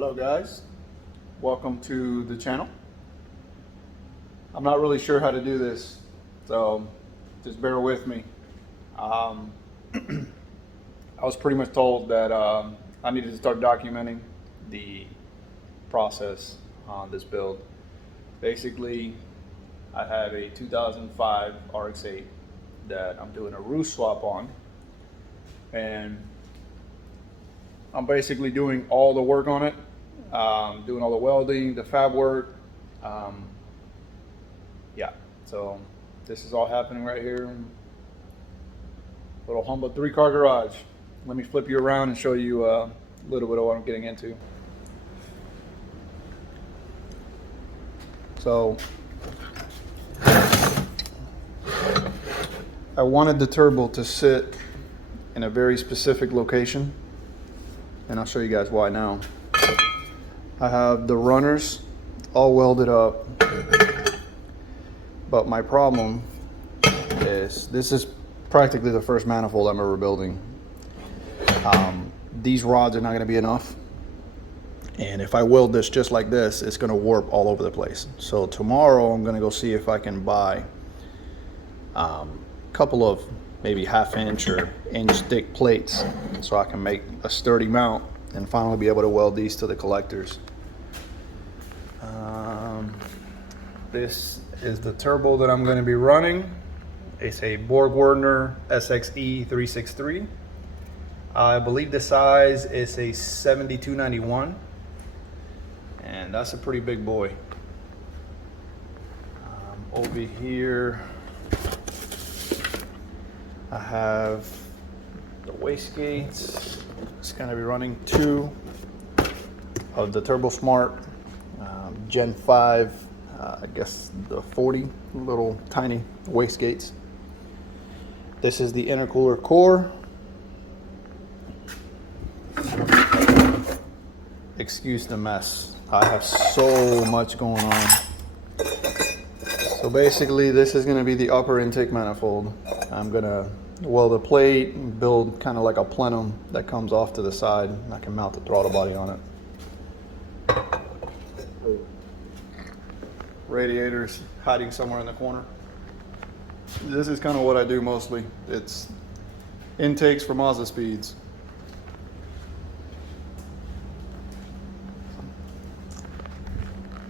Hello guys, welcome to the channel. I'm not really sure how to do this, so just bear with me. I was pretty much told that I needed to start documenting the process on this build. Basically, I have a 2005 RX8 that I'm doing a roof swap on, and I'm basically doing all the work on it, doing all the welding, the fab work. Yeah, so this is all happening right here. Little humble 3-car garage. Let me flip you around and show you a little bit of what I'm getting into. So I wanted the turbo to sit in a very specific location, and I'll show you guys why now. I have the runners all welded up, but my problem is this is practically the first manifold I'm ever building. These rods are not going to be enough, and if I weld this just like this, it's going to warp all over the place. So tomorrow I'm going to go see if I can buy a couple of maybe 1/2 inch or inch thick plates so I can make a sturdy mount and finally be able to weld these to the collectors. This is the turbo that I'm going to be running. It's a Borg-Warner SXE 363. I believe the size is a 7291, and that's a pretty big boy. Over here I have the wastegates. It's going to be running 2 of the Turbo Smart Gen 5, I guess the 40 little tiny wastegates. This is the intercooler core. Excuse the mess. I have so much going on. So basically this is going to be the upper intake manifold. I'm going to weld a plate and build kind of like a plenum that comes off to the side, and I can mount the throttle body on it. Radiators hiding somewhere in the corner. This is kind of what I do mostly. It's intakes for Mazda speeds.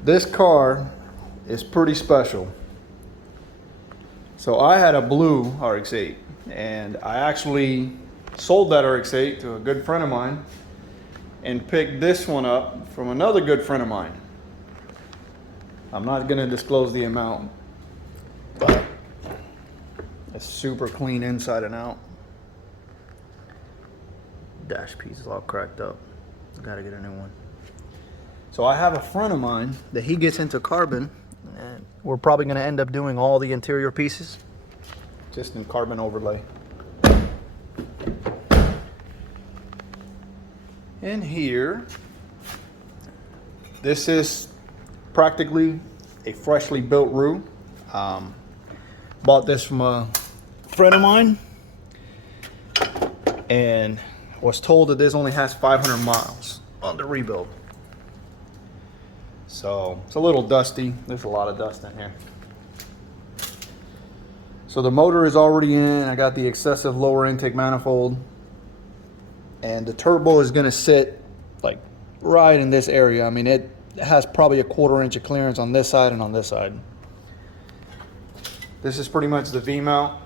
This car is pretty special. So I had a blue RX8, and I actually sold that RX8 to a good friend of mine and picked this one up from another good friend of mine. I'm not going to disclose the amount, but it's super clean inside and out. Dash piece is all cracked up. Gotta get a new one. So I have a friend of mine that he gets into carbon, and we're probably going to end up doing all the interior pieces just in carbon overlay. In here, this is practically a freshly built roof. Bought this from a friend of mine and was told that this only has 500 miles on the rebuild. So it's a little dusty. There's a lot of dust in here. So the motor is already in. I got the excessive lower intake manifold, and the turbo is going to sit like right in this area. I mean, it has probably a 1/4 inch of clearance on this side and on this side. This is pretty much the V-mount.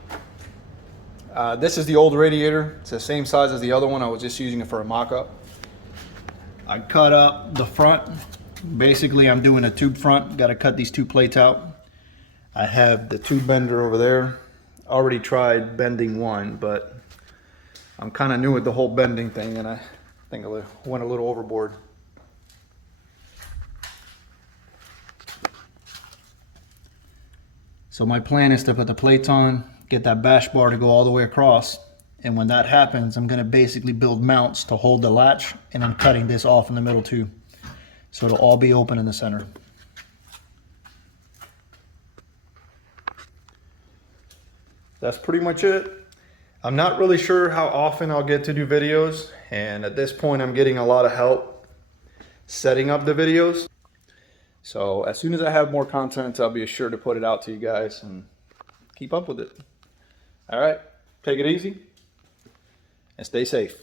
This is the old radiator. It's the same size as the other one. I was just using it for a mock-up. I cut up the front. Basically, I'm doing a tube front. Got to cut these 2 plates out. I have the tube bender over there. Already tried bending one, but I'm kind of new with the whole bending thing, and I think I went a little overboard. So my plan is to put the plates on, get that bash bar to go all the way across, and when that happens, I'm going to basically build mounts to hold the latch, and I'm cutting this off in the middle too, so it'll all be open in the center. That's pretty much it. I'm not really sure how often I'll get to do videos, and at this point I'm getting a lot of help. setting up the videos. So as soon as I have more content, I'll be sure to put it out to you guys and keep up with it. All right, take it easy and stay safe.